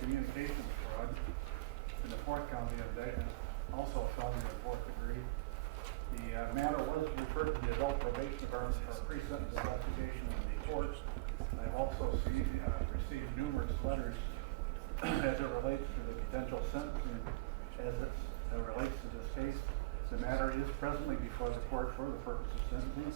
telecommunications fraud in the fourth county indictment, also felony in the fourth degree. The matter was referred to the adult probation department for pre-sentence investigation in the court. I've also received numerous letters as it relates to the potential sentencing as it relates to this case. The matter is presently before the court for the purpose of sentencing.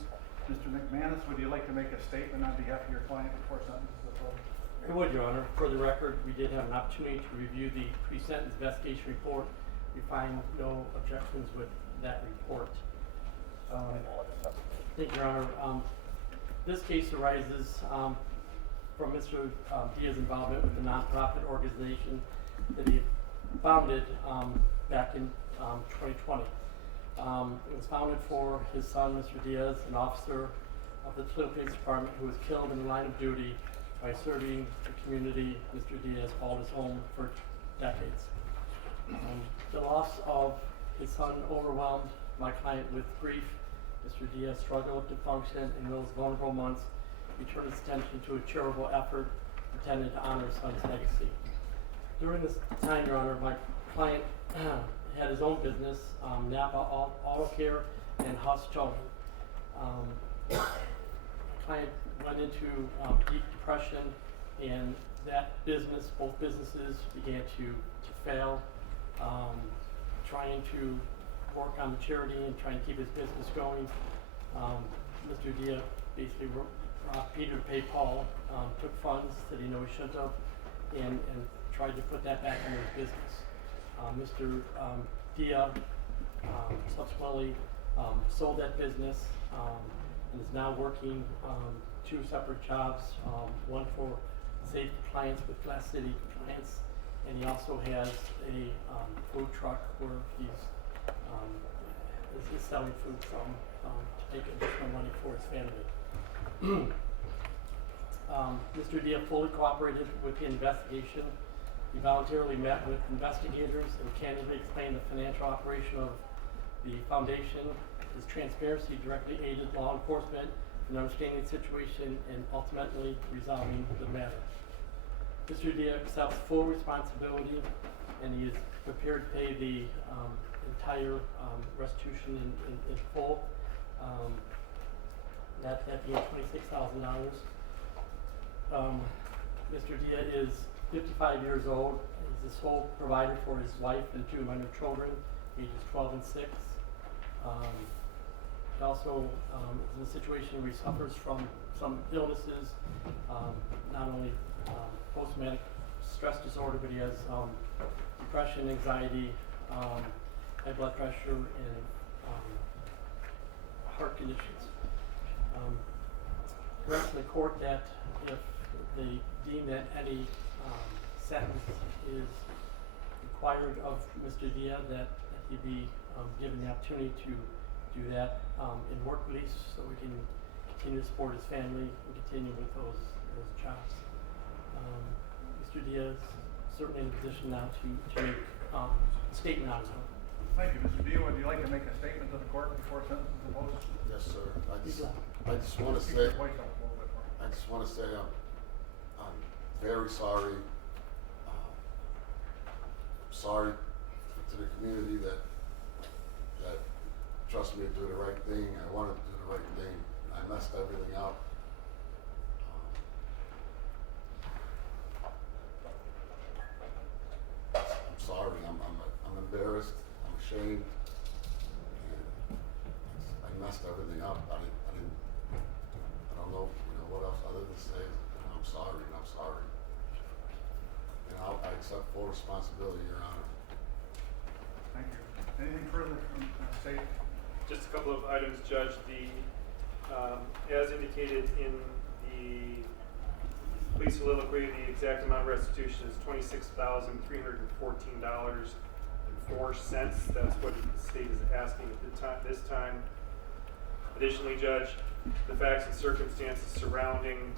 Mr. McManus, would you like to make a statement on behalf of your client before sentences are closed? I would, Your Honor. For the record, we did have an opportunity to review the pre-sentence investigation report. We find no objections with that report. Thank you, Your Honor. This case arises from Mr. Diaz's involvement with the nonprofit organization that he founded back in 2020. It was founded for his son, Mr. Diaz, an officer of the Toledo Police Department who was killed in the line of duty by serving the community Mr. Diaz called his home for decades. The loss of his son overwhelmed my client with grief. Mr. Diaz struggled to function in those vulnerable months. He turned his attention to a charitable effort intended to honor his son's legacy. During this time, Your Honor, my client had his own business, Napa Auto Care and Hospital. My client went into deep depression, and that business, both businesses, began to fail. Trying to work on the charity and trying to keep his business going. Mr. Diaz basically robbed Peter to pay Paul, took funds that he knew he shouldn't have, and tried to put that back into his business. Mr. Diaz subsequently sold that business and is now working two separate jobs, one for safe compliance with Glass City compliance, and he also has a food truck where he's selling food from to take additional money for his family. Mr. Diaz fully cooperated with the investigation. He voluntarily met with investigators and candidly explained the financial operation of the foundation. His transparency directly aided law enforcement in understanding the situation and ultimately resolving the matter. Mr. Diaz accepts full responsibility, and he is prepared to pay the entire restitution in full, that being $26,000. Mr. Diaz is 55 years old. He's the sole provider for his wife and two minor children, ages 12 and 6. He also is in a situation where he suffers from some illnesses, not only post-traumatic stress disorder, but he has depression, anxiety, high blood pressure, and heart conditions. We're asking the court that if they deem that any sentence is required of Mr. Diaz, that he be given the opportunity to do that in work release, so we can continue to support his family and continue with those jobs. Mr. Diaz certainly in a position now to make a statement on him. Thank you, Mr. Diaz. Would you like to make a statement to the court before sentences are closed? Yes, sir. I just want to say, I'm very sorry. Sorry to the community that trusted me to do the right thing. I wanted to do the right thing. I messed everything up. I'm sorry. I'm embarrassed. I'm ashamed. And I messed everything up. I don't know, what else other than say, I'm sorry, and I'm sorry. And I accept full responsibility, Your Honor. Thank you. Anything further from the state? Just a couple of items, Judge. As indicated in the police soliloquy, the exact amount of restitution is $26,314.04. That's what the state is asking at this time. Additionally, Judge, the facts and circumstances surrounding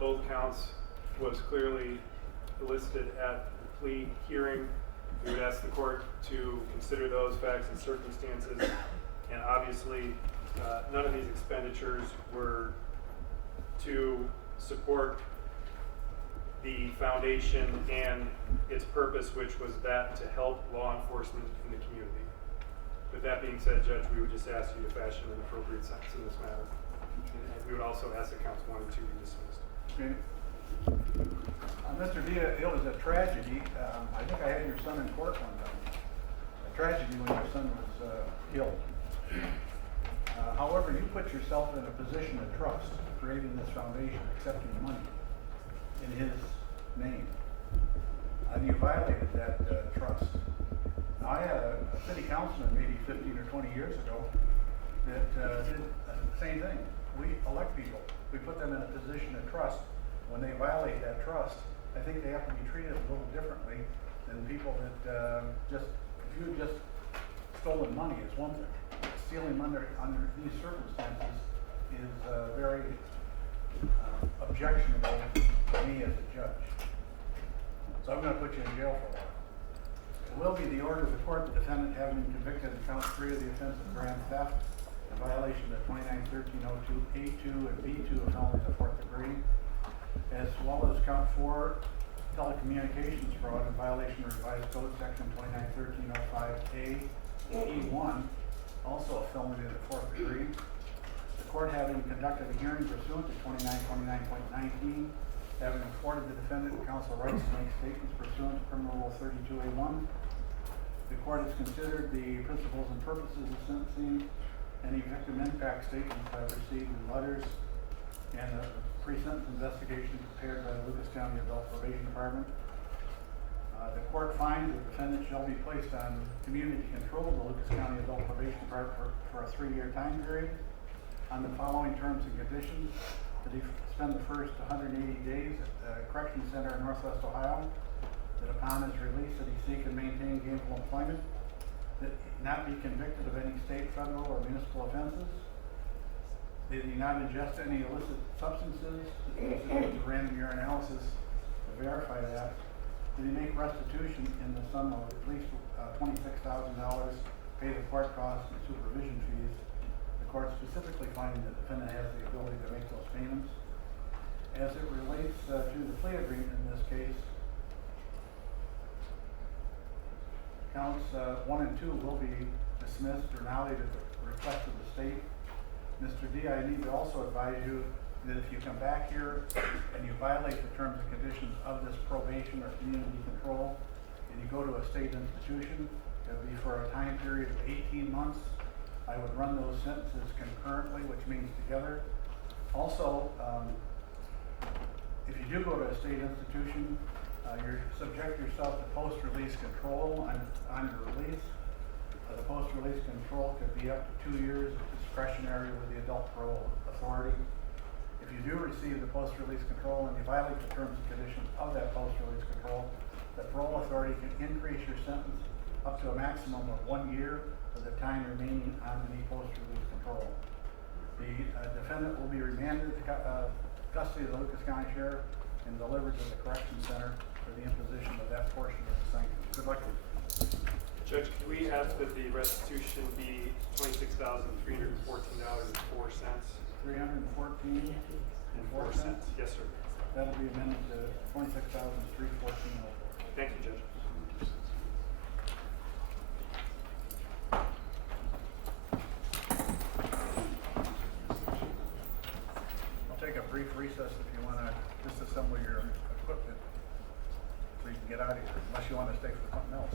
both counts was clearly elicited at the plea hearing. We would ask the court to consider those facts and circumstances, and obviously none of these expenditures were to support the foundation and its purpose, which was that to help law enforcement in the community. With that being said, Judge, we would just ask you to fashion an appropriate sentence in this matter. And we would also ask that counts 1 and 2 be dismissed. Okay. Mr. Dia, it was a tragedy. I think I had your son in court one time. A tragedy when your son was killed. However, you put yourself in a position of trust, creating this foundation, accepting money in his name. And you violated that trust. Now, I had a city councilman maybe 15 or 20 years ago that did the same thing. We elect people. We put them in a position of trust. When they violate that trust, I think they have to be treated a little differently than people that if you just stolen money is one thing. Stealing money under these circumstances is very objectionable to me as a judge. So I'm going to put you in jail for a while. It will be the order of the court, the defendant having been convicted in count 3 of the offense of grand theft in violation of 29-1302 A2 and B2 of felony of the 4th degree, as well as count 4 telecommunications fraud in violation of revised code section 29-1305 A E1, also a felony of the 4th degree. The court having conducted a hearing pursuant to 2929.19, having afforded the defendant and counsel rights to make statements pursuant to criminal rule 32A1, the court has considered the principles and purposes of sentencing, any victim impact statements I've received in letters, and a pre-sentence investigation prepared by the Lucas County Adult Probation Department. The court finds the defendant shall be placed on community control of the Lucas County Adult Probation Department for a 3-year time period on the following terms and conditions: that he spend the first 180 days at the Correction Center in Northwest Ohio, that upon his release that he seek and maintain gainful employment, that he not be convicted of any state, federal, or municipal offenses, that he not ingest any illicit substances, that he submit to random urinalysis to verify that he make restitution in the sum of at least $26,000, pay the court costs and supervision fees. The court specifically finding the defendant has the ability to make those payments. As it relates to the plea agreement in this case, counts 1 and 2 will be dismissed or nollied at the request of the state. Mr. D, I need to also advise you that if you come back here and you violate the terms and conditions of this probation or community control, and you go to a state institution, it'll be for a time period of 18 months. I would run those sentences concurrently, which means together. Also, if you do go to a state institution, you subject yourself to post-release control on your release. The post-release control could be up to 2 years discretionary with the adult parole authority. If you do receive the post-release control and you violate the terms and conditions of that post-release control, the parole authority can increase your sentence up to a maximum of 1 year of the time remaining on the post-release control. The defendant will be remanded to custody of the Lucas County Sheriff and delivered to the Correction Center for the imposition of that portion of the sanction. Good luck. Judge, can we ask that the restitution be $26,314.04? $314.04. Yes, sir. That'll be amended to $26,314.04. Thank you, Judge. I'll take a brief recess if you want to disassemble your equipment so you can get out of here, unless you want to stay for something else.